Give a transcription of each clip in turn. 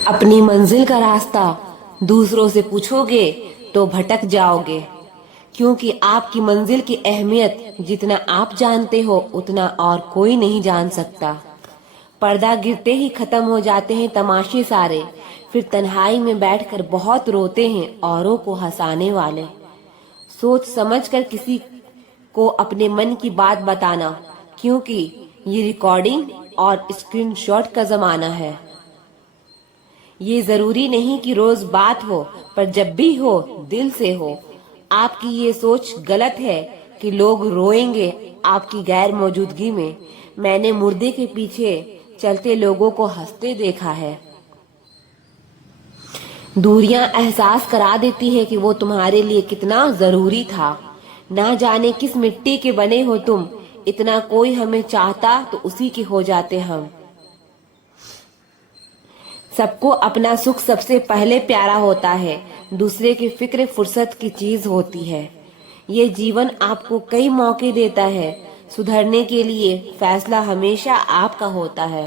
अपनी मंजिल का रास्ता दूसरों से पूछोगे तो भटक जाओगे, क्योंकि आपकी मंजिल की अहमियत जितना आप जानते हो उतना और कोई नहीं जान सकता। पर्दा गिरते ही खत्म हो जाते हैं तमाशे सारे, फिर तन्हाई में बैठकर बहुत रोते हैं औरों को हंसाने वाले। सोच समझ कर किसी को अपने मन की बात बताना, क्योंकि ये रिकॉर्डिंग और स्क्रीनशॉट का जमाना है। ये जरूरी नहीं कि रोज बात हो, पर जब भी हो दिल से हो। आपकी ये सोच गलत है कि लोग रोएंगे आपकी गैर मौजूदगी में। मैंने मुर्दे के पीछे चलते लोगों को हंसते देखा है। दूरियां एहसास करा देती है कि वो तुम्हारे लिए कितना जरूरी था। ना जाने किस मिट्टी के बने हो तुम, इतना कोई हमें चाहता तो उसी के हो जाते हम। सबको अपना सुख सबसे पहले प्यारा होता है, दूसरे की फिक्र फुर्सत की चीज होती है। ये जीवन आपको कई मौके देता है, सुधरने के लिए फैसला हमेशा आपका होता है।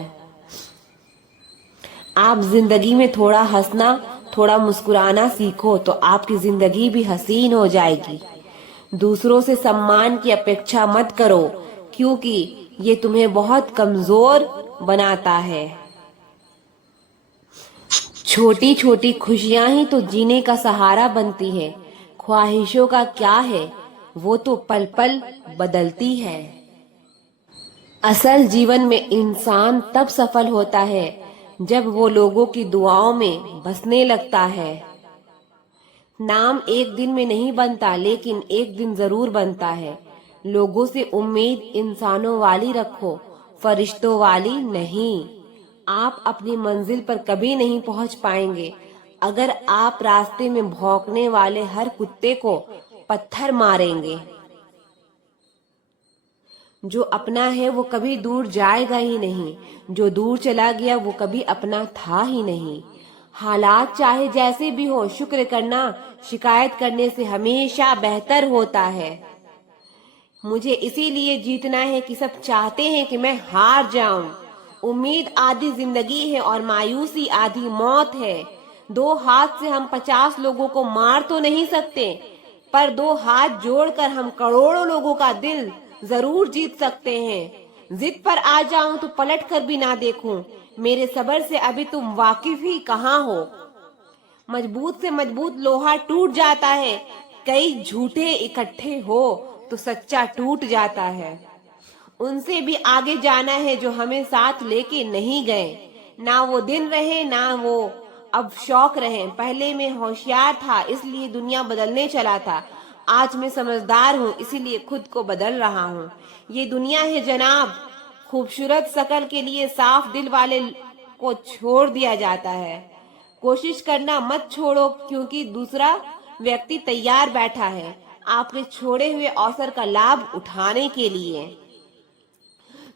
आप जिंदगी में थोड़ा हंसना, थोड़ा मुस्कुराना सीखो तो आपकी जिंदगी भी हसीन हो जाएगी। दूसरों से सम्मान की अपेक्षा मत करो, क्योंकि ये तुम्हें बहुत कमजोर बनाता है। छोटी छोटी खुशियां ही तो जीने का सहारा बनती है। ख्वाहिशों का क्या है, वो तो पल पल बदलती है। असल जीवन में इंसान तब सफल होता है जब वो लोगों की दुआओं में बसने लगता है। नाम एक दिन में नहीं बनता, लेकिन एक दिन जरूर बनता है। लोगों से उम्मीद इंसानों वाली रखो, फरिश्तों वाली नहीं। आप अपनी मंजिल पर कभी नहीं पहुंच पाएंगे अगर आप रास्ते में भौंकने वाले हर कुत्ते को पत्थर मारेंगे। जो अपना है वो कभी दूर जाएगा ही नहीं, जो दूर चला गया वो कभी अपना था ही नहीं। हालात चाहे जैसे भी हो, शुक्र करना शिकायत करने से हमेशा बेहतर होता है। मुझे इसीलिए जीतना है कि सब चाहते हैं कि मैं हार जाऊं। उम्मीद आधी जिंदगी है और मायूसी आधी मौत है। दो हाथ से हम 50 लोगों को मार तो नहीं सकते, पर दो हाथ जोड़कर हम करोड़ों लोगों का दिल जरूर जीत सकते हैं। जिद पर आ जाऊं तो पलट कर भी ना देखूं। मेरे सब्र से अभी तुम वाकिफ ही कहाँ हो। मजबूत से मजबूत लोहा टूट जाता है, कई झूठे इकट्ठे हो तो सच्चा टूट जाता है। उनसे भी आगे जाना है जो हमें साथ लेके नहीं गए। ना वो दिन रहे ना वो अब शौक रहे। पहले मैं होशियार था इसलिए दुनिया बदलने चला था, आज मैं समझदार हूँ इसीलिए खुद को बदल रहा हूँ। ये दुनिया है जनाब, खूबसूरत शकल के लिए साफ दिल वाले को छोड़ दिया जाता है। कोशिश करना मत छोड़ो, क्योंकि दूसरा व्यक्ति तैयार बैठा है आपके छोड़े हुए अवसर का लाभ उठाने के लिए।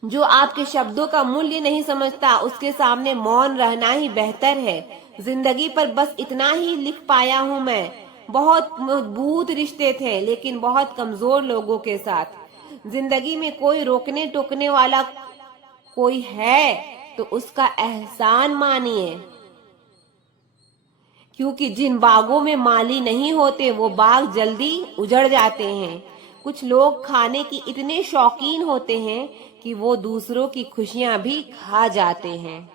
जो आपके शब्दों का मूल्य नहीं समझता उसके सामने मौन रहना ही बेहतर है। जिंदगी पर बस इतना ही लिख पाया हूँ मैं। बहुत मजबूत रिश्ते थे लेकिन बहुत कमजोर लोगों के साथ। जिंदगी में कोई रोकने टोकने वाला कोई है तो उसका एहसान मानिए, क्योंकि जिन बागों में माली नहीं होते वो बाग जल्दी उजड़ जाते हैं। कुछ लोग खाने की इतने शौकीन होते हैं कि वो दूसरों की खुशियां भी खा जाते हैं।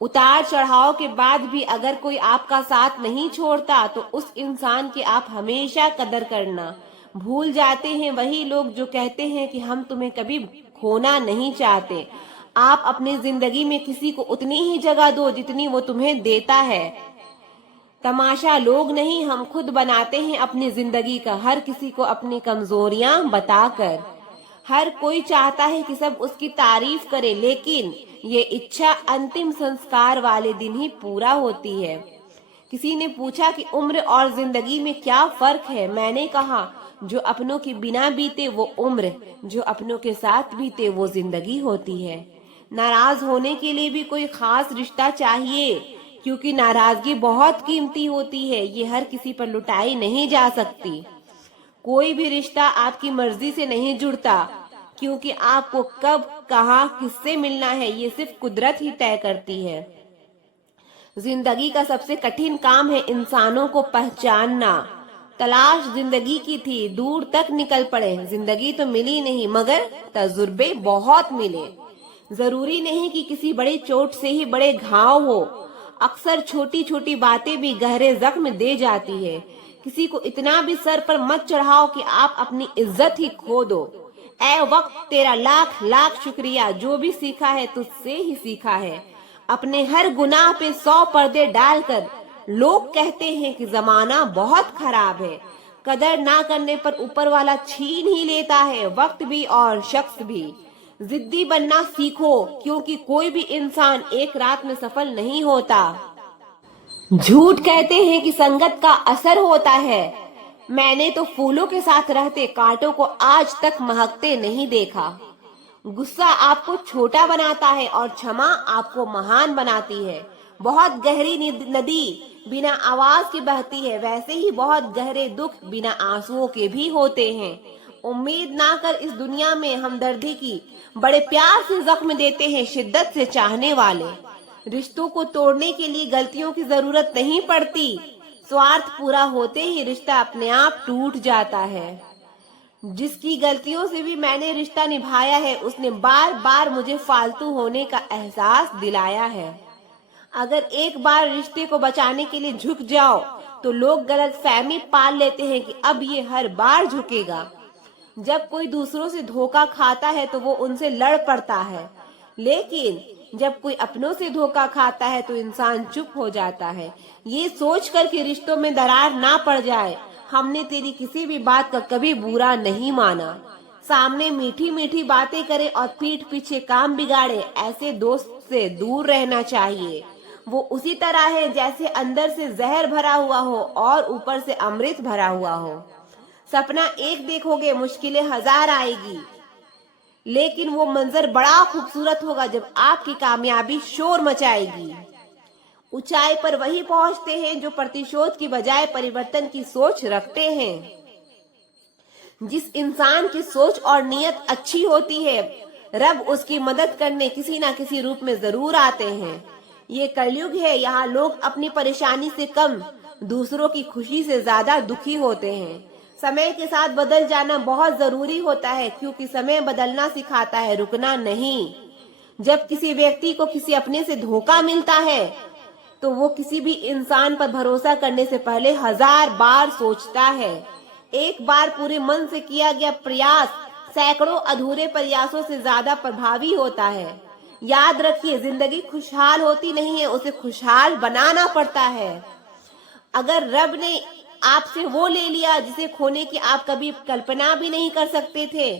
उतार चढ़ाव के बाद भी अगर कोई आपका साथ नहीं छोड़ता तो उस इंसान की आप हमेशा कदर करना। भूल जाते हैं वही लोग जो कहते हैं कि हम तुम्हें कभी खोना नहीं चाहते। आप अपनी जिंदगी में किसी को उतनी ही जगह दो जितनी वो तुम्हें देता है। तमाशा लोग नहीं, हम खुद बनाते हैं अपनी जिंदगी का, हर किसी को अपनी कमजोरियां बताकर। हर कोई चाहता है कि सब उसकी तारीफ करे, लेकिन ये इच्छा अंतिम संस्कार वाले दिन ही पूरा होती है। किसी ने पूछा कि उम्र और जिंदगी में क्या फर्क है। मैंने कहा, जो अपनों के बिना बीते वो उम्र, जो अपनों के साथ बीते वो जिंदगी होती है। नाराज होने के लिए भी कोई खास रिश्ता चाहिए, क्योंकि नाराजगी बहुत कीमती होती है, ये हर किसी पर लुटाई नहीं जा सकती। कोई भी रिश्ता आपकी मर्जी से नहीं जुड़ता, क्योंकि आपको कब कहाँ किससे मिलना है ये सिर्फ कुदरत ही तय करती है। जिंदगी का सबसे कठिन काम है इंसानों को पहचानना। तलाश जिंदगी की थी, दूर तक निकल पड़े, जिंदगी तो मिली नहीं मगर तजुर्बे बहुत मिले। जरूरी नहीं कि किसी बड़े चोट से ही बड़े घाव हो, अक्सर छोटी छोटी बातें भी गहरे जख्म दे जाती है। किसी को इतना भी सर पर मत चढ़ाओ कि आप अपनी इज्जत ही खो दो। ऐ वक्त तेरा लाख लाख शुक्रिया, जो भी सीखा है तुझसे ही सीखा है। अपने हर गुनाह पे 100 पर्दे डालकर लोग कहते हैं कि जमाना बहुत खराब है। कदर ना करने पर ऊपर वाला छीन ही लेता है, वक्त भी और शख्स भी। जिद्दी बनना सीखो, क्योंकि कोई भी इंसान एक रात में सफल नहीं होता। झूठ कहते हैं कि संगत का असर होता है। मैंने तो फूलों के साथ रहते कांटों को आज तक महकते नहीं देखा। गुस्सा आपको छोटा बनाता है और क्षमा आपको महान बनाती है। बहुत गहरी नदी बिना आवाज के बहती है, वैसे ही बहुत गहरे दुख बिना आंसुओं के भी होते हैं। उम्मीद ना कर इस दुनिया में हमदर्दी की, बड़े प्यार से जख्म देते हैं शिद्दत से चाहने वाले। रिश्तों को तोड़ने के लिए गलतियों की जरूरत नहीं पड़ती, स्वार्थ पूरा होते ही रिश्ता अपने आप टूट जाता है। जिसकी गलतियों से भी मैंने रिश्ता निभाया है, उसने बार बार मुझे फालतू होने का एहसास दिलाया है। अगर एक बार रिश्ते को बचाने के लिए झुक जाओ तो लोग गलतफहमी पाल लेते हैं कि अब ये हर बार झुकेगा। जब कोई दूसरों से धोखा खाता है तो वो उनसे लड़ पड़ता है, लेकिन जब कोई अपनों से धोखा खाता है तो इंसान चुप हो जाता है, ये सोचकर कि रिश्तों में दरार ना पड़ जाए। हमने तेरी किसी भी बात का कभी बुरा नहीं माना। सामने मीठी मीठी बातें करे और पीठ पीछे काम बिगाड़े, ऐसे दोस्त से दूर रहना चाहिए। वो उसी तरह है जैसे अंदर से जहर भरा हुआ हो और ऊपर से अमृत भरा हुआ हो। सपना एक देखोगे, मुश्किलें 1000 आएगी, लेकिन वो मंजर बड़ा खूबसूरत होगा जब आपकी कामयाबी शोर मचाएगी। ऊंचाई पर वही पहुंचते हैं जो प्रतिशोध की बजाय परिवर्तन की सोच रखते हैं। जिस इंसान की सोच और नीयत अच्छी होती है, रब उसकी मदद करने किसी ना किसी रूप में जरूर आते हैं। ये कलयुग है, यहाँ लोग अपनी परेशानी से कम, दूसरों की खुशी से ज्यादा दुखी होते हैं। समय के साथ बदल जाना बहुत जरूरी होता है, क्योंकि समय बदलना सिखाता है, रुकना नहीं। जब किसी व्यक्ति को किसी अपने से धोखा मिलता है तो वो किसी भी इंसान पर भरोसा करने से पहले 1000 बार सोचता है। एक बार पूरे मन से किया गया प्रयास सैकड़ों अधूरे प्रयासों से ज्यादा प्रभावी होता है। याद रखिए, जिंदगी खुशहाल होती नहीं है, उसे खुशहाल बनाना पड़ता है। अगर रब ने आपसे वो ले लिया जिसे खोने की आप कभी कल्पना भी नहीं कर सकते थे,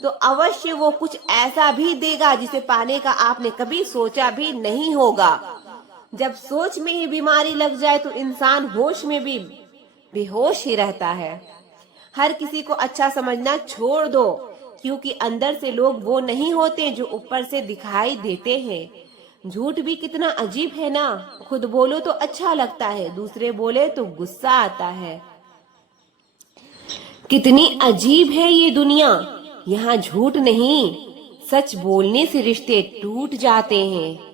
तो अवश्य वो कुछ ऐसा भी देगा जिसे पाने का आपने कभी सोचा भी नहीं होगा। जब सोच में ही बीमारी लग जाए तो इंसान होश में भी बेहोश ही रहता है। हर किसी को अच्छा समझना छोड़ दो, क्योंकि अंदर से लोग वो नहीं होते जो ऊपर से दिखाई देते हैं। झूठ भी कितना अजीब है ना, खुद बोलो तो अच्छा लगता है, दूसरे बोले तो गुस्सा आता है। कितनी अजीब है ये दुनिया, यहाँ झूठ नहीं, सच बोलने से रिश्ते टूट जाते हैं।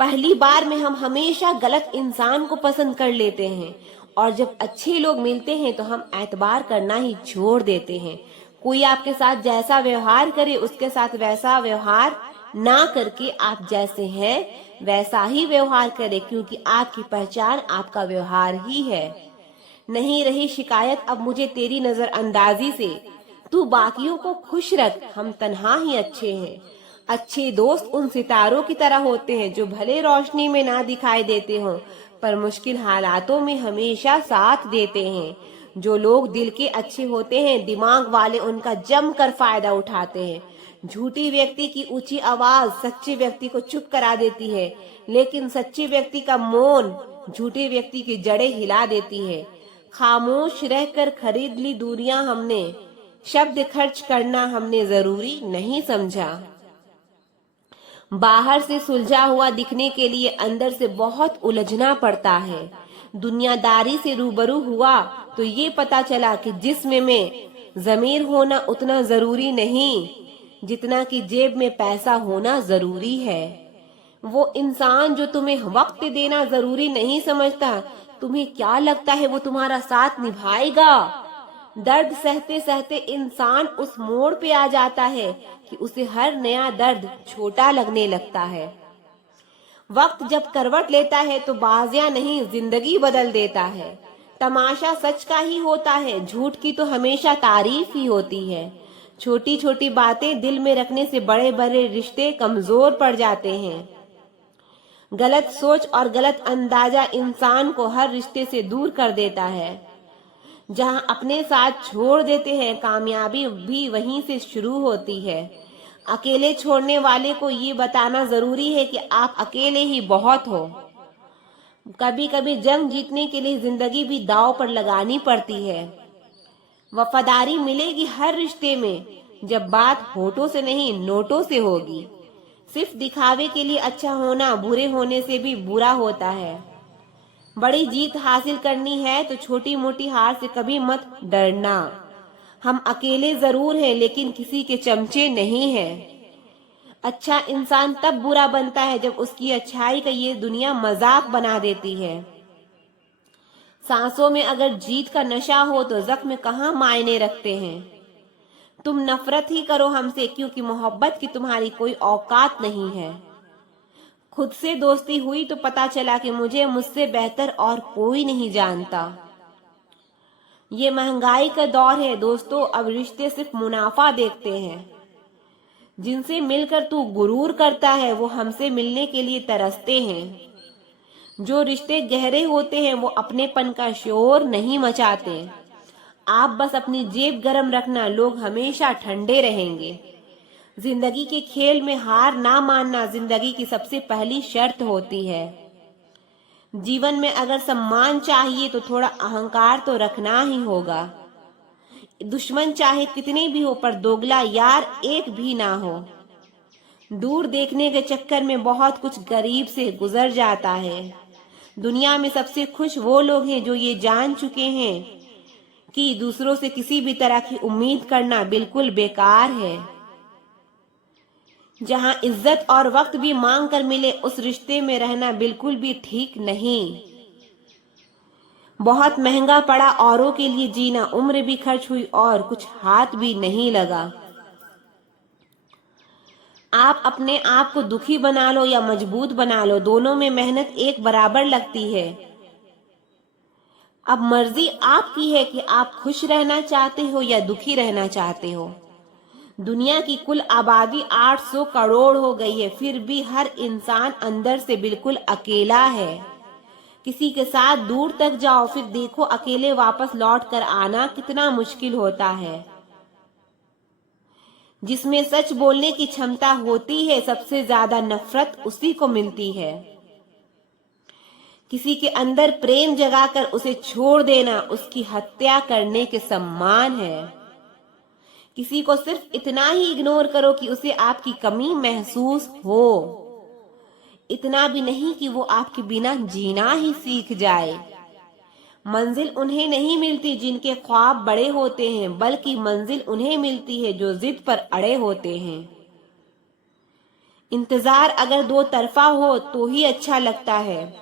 पहली बार में हम हमेशा गलत इंसान को पसंद कर लेते हैं, और जब अच्छे लोग मिलते हैं तो हम एतबार करना ही छोड़ देते हैं। कोई आपके साथ जैसा व्यवहार करे, उसके साथ वैसा व्यवहार ना करके आप जैसे हैं वैसा ही व्यवहार करें, क्योंकि आपकी पहचान आपका व्यवहार ही है। नहीं रही शिकायत अब मुझे तेरी नजरअंदाजी से, तू बाकियों को खुश रख, हम तन्हा ही अच्छे हैं। अच्छे दोस्त उन सितारों की तरह होते हैं जो भले रोशनी में ना दिखाई देते हों, पर मुश्किल हालातों में हमेशा साथ देते हैं। जो लोग दिल के अच्छे होते हैं, दिमाग वाले उनका जमकर फायदा उठाते हैं। झूठी व्यक्ति की ऊंची आवाज सच्चे व्यक्ति को चुप करा देती है, लेकिन सच्चे व्यक्ति का मौन झूठे व्यक्ति की जड़ें हिला देती है। खामोश रहकर खरीद ली दूरियां हमने, शब्द खर्च करना हमने जरूरी नहीं समझा। बाहर से सुलझा हुआ दिखने के लिए अंदर से बहुत उलझना पड़ता है। दुनियादारी से रूबरू हुआ तो ये पता चला कि जिस्म में जमीर होना उतना जरूरी नहीं जितना कि जेब में पैसा होना जरूरी है। वो इंसान जो तुम्हें वक्त देना जरूरी नहीं समझता, तुम्हें क्या लगता है वो तुम्हारा साथ निभाएगा? दर्द सहते सहते इंसान उस मोड़ पे आ जाता है कि उसे हर नया दर्द छोटा लगने लगता है। वक्त जब करवट लेता है तो बाजियां नहीं, जिंदगी बदल देता है। तमाशा सच का ही होता है, झूठ की तो हमेशा तारीफ ही होती है। छोटी छोटी बातें दिल में रखने से बड़े बड़े रिश्ते कमजोर पड़ जाते हैं। गलत सोच और गलत अंदाजा इंसान को हर रिश्ते से दूर कर देता है। जहां अपने साथ छोड़ देते हैं, कामयाबी भी वहीं से शुरू होती है। अकेले छोड़ने वाले को ये बताना जरूरी है कि आप अकेले ही बहुत हो। कभी कभी जंग जीतने के लिए जिंदगी भी दांव पर लगानी पड़ती है। वफादारी मिलेगी हर रिश्ते में, जब बात होठों से नहीं नोटों से होगी। सिर्फ दिखावे के लिए अच्छा होना बुरे होने से भी बुरा होता है। बड़ी जीत हासिल करनी है तो छोटी मोटी हार से कभी मत डरना। हम अकेले जरूर हैं लेकिन किसी के चमचे नहीं हैं। अच्छा इंसान तब बुरा बनता है जब उसकी अच्छाई का ये दुनिया मजाक बना देती है। सांसों में अगर जीत का नशा हो तो जख्म कहाँ मायने रखते हैं। तुम नफरत ही करो हमसे क्योंकि मोहब्बत की तुम्हारी कोई औकात नहीं है। खुद से दोस्ती हुई तो पता चला कि मुझसे बेहतर और कोई नहीं जानता। ये महंगाई का दौर है दोस्तों, अब रिश्ते सिर्फ मुनाफा देखते हैं। जिनसे मिलकर तू गुरूर करता है वो हमसे मिलने के लिए तरसते हैं। जो रिश्ते गहरे होते हैं वो अपनेपन का शोर नहीं मचाते। आप बस अपनी जेब गरम रखना, लोग हमेशा ठंडे रहेंगे। जिंदगी के खेल में हार ना मानना जिंदगी की सबसे पहली शर्त होती है। जीवन में अगर सम्मान चाहिए तो थोड़ा अहंकार तो रखना ही होगा। दुश्मन चाहे कितने भी हो पर दोगला यार एक भी ना हो। दूर देखने के चक्कर में बहुत कुछ गरीब से गुजर जाता है। दुनिया में सबसे खुश वो लोग हैं जो ये जान चुके हैं कि दूसरों से किसी भी तरह की उम्मीद करना बिल्कुल बेकार है। जहां इज्जत और वक्त भी मांग कर मिले उस रिश्ते में रहना बिल्कुल भी ठीक नहीं। बहुत महंगा पड़ा औरों के लिए जीना, उम्र भी खर्च हुई और कुछ हाथ भी नहीं लगा। आप अपने आप को दुखी बना लो या मजबूत बना लो, दोनों में मेहनत एक बराबर लगती है। अब मर्जी आपकी है कि आप खुश रहना चाहते हो या दुखी रहना चाहते हो। दुनिया की कुल आबादी 800 करोड़ हो गई है, फिर भी हर इंसान अंदर से बिल्कुल अकेला है। किसी के साथ दूर तक जाओ फिर देखो अकेले वापस लौट कर आना कितना मुश्किल होता है। जिसमें सच बोलने की क्षमता होती है सबसे ज्यादा नफरत उसी को मिलती है। किसी के अंदर प्रेम जगाकर उसे छोड़ देना उसकी हत्या करने के समान है। किसी को सिर्फ इतना ही इग्नोर करो कि उसे आपकी कमी महसूस हो, इतना भी नहीं कि वो आपके बिना जीना ही सीख जाए। मंजिल उन्हें नहीं मिलती जिनके ख्वाब बड़े होते हैं, बल्कि मंजिल उन्हें मिलती है जो जिद पर अड़े होते हैं। इंतजार अगर दो तरफा हो तो ही अच्छा लगता है।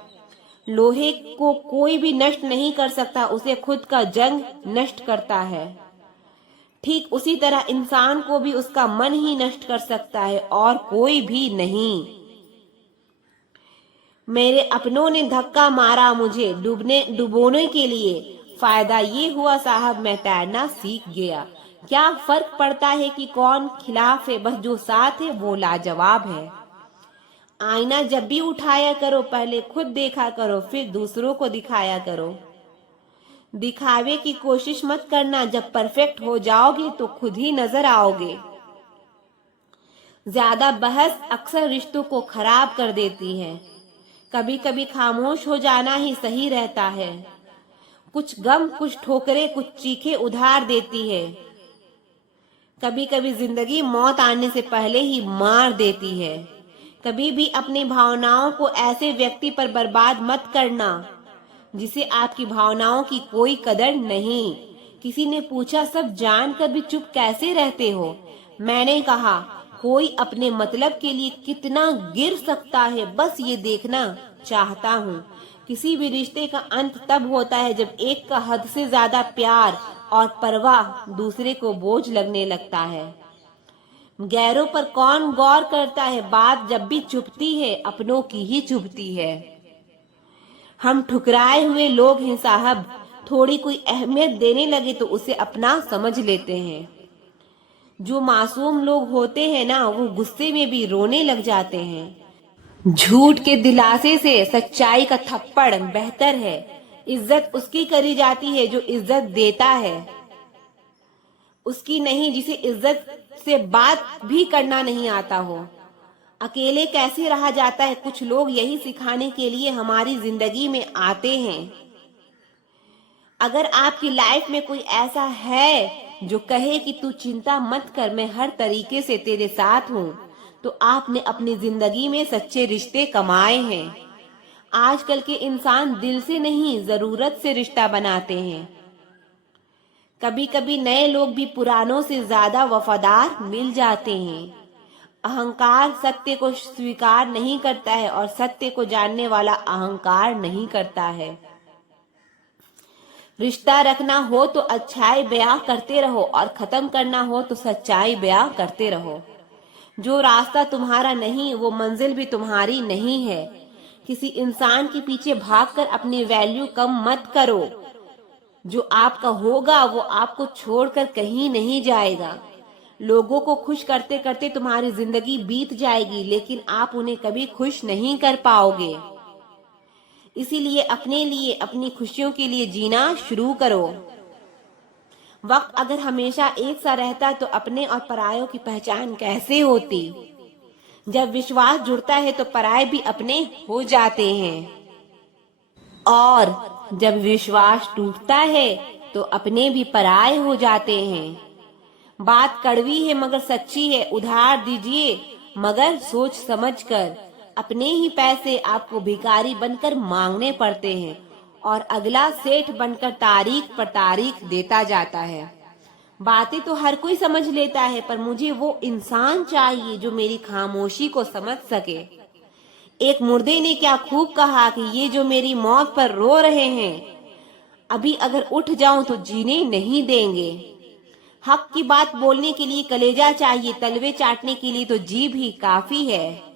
लोहे को कोई भी नष्ट नहीं कर सकता, उसे खुद का जंग नष्ट करता है। ठीक उसी तरह इंसान को भी उसका मन ही नष्ट कर सकता है और कोई भी नहीं। मेरे अपनों ने धक्का मारा मुझे डुबोने के लिए, फायदा ये हुआ साहब मैं तैरना सीख गया। क्या फर्क पड़ता है कि कौन खिलाफ है, बस जो साथ है वो लाजवाब है। आईना जब भी उठाया करो पहले खुद देखा करो फिर दूसरों को दिखाया करो। दिखावे की कोशिश मत करना, जब परफेक्ट हो जाओगे तो खुद ही नजर आओगे। ज्यादा बहस अक्सर रिश्तों को खराब कर देती है। कभी कभी खामोश हो जाना ही सही रहता है। कुछ गम कुछ ठोकरें कुछ चीखें उधार देती है। कभी कभी जिंदगी मौत आने से पहले ही मार देती है। कभी भी अपनी भावनाओं को ऐसे व्यक्ति पर बर्बाद मत करना जिसे आपकी भावनाओं की कोई कदर नहीं। किसी ने पूछा सब जानकर भी चुप कैसे रहते हो? मैंने कहा कोई अपने मतलब के लिए कितना गिर सकता है, बस ये देखना चाहता हूँ। किसी भी रिश्ते का अंत तब होता है जब एक का हद से ज्यादा प्यार और परवाह दूसरे को बोझ लगने लगता है। गैरों पर कौन गौर करता है, बात जब भी चुभती है अपनों की ही चुभती है। हम ठुकराए हुए लोग हैं साहब, थोड़ी कोई अहमियत देने लगे तो उसे अपना समझ लेते हैं। जो मासूम लोग होते हैं ना, वो गुस्से में भी रोने लग जाते हैं। झूठ के दिलासे से सच्चाई का थप्पड़ बेहतर है। इज्जत उसकी करी जाती है जो इज्जत देता है, उसकी नहीं जिसे इज्जत से बात भी करना नहीं आता हो। अकेले कैसे रहा जाता है, कुछ लोग यही सिखाने के लिए हमारी जिंदगी में आते हैं। अगर आपकी लाइफ में कोई ऐसा है जो कहे कि तू चिंता मत कर, मैं हर तरीके से तेरे साथ हूँ, तो आपने अपनी जिंदगी में सच्चे रिश्ते कमाए हैं। आजकल के इंसान दिल से नहीं, जरूरत से रिश्ता बनाते हैं। कभी कभी नए लोग भी पुरानों से ज्यादा वफादार मिल जाते हैं। अहंकार सत्य को स्वीकार नहीं करता है और सत्य को जानने वाला अहंकार नहीं करता है। रिश्ता रखना हो तो अच्छाई बयां करते रहो और खत्म करना हो तो सच्चाई बयां करते रहो। जो रास्ता तुम्हारा नहीं वो मंजिल भी तुम्हारी नहीं है। किसी इंसान के पीछे भागकर अपनी वैल्यू कम मत करो। जो आपका होगा वो आपको छोड़कर कहीं नहीं जाएगा। लोगों को खुश करते करते तुम्हारी जिंदगी बीत जाएगी, लेकिन आप उन्हें कभी खुश नहीं कर पाओगे। इसीलिए अपने लिए, अपनी खुशियों के लिए जीना शुरू करो। वक्त अगर हमेशा एक सा रहता तो अपने और परायों की पहचान कैसे होती। जब विश्वास जुड़ता है तो पराये भी अपने हो जाते हैं, और जब विश्वास टूटता है तो अपने भी पराये हो जाते हैं। बात कड़वी है मगर सच्ची है, उधार दीजिए मगर सोच समझकर। अपने ही पैसे आपको भिखारी बनकर मांगने पड़ते हैं और अगला सेठ बनकर तारीख पर तारीख देता जाता है। बातें तो हर कोई समझ लेता है, पर मुझे वो इंसान चाहिए जो मेरी खामोशी को समझ सके। एक मुर्दे ने क्या खूब कहा कि ये जो मेरी मौत पर रो रहे हैं, अभी अगर उठ जाऊं तो जीने नहीं देंगे। हक की बात बोलने के लिए कलेजा चाहिए, तलवे चाटने के लिए तो जीभ ही काफी है।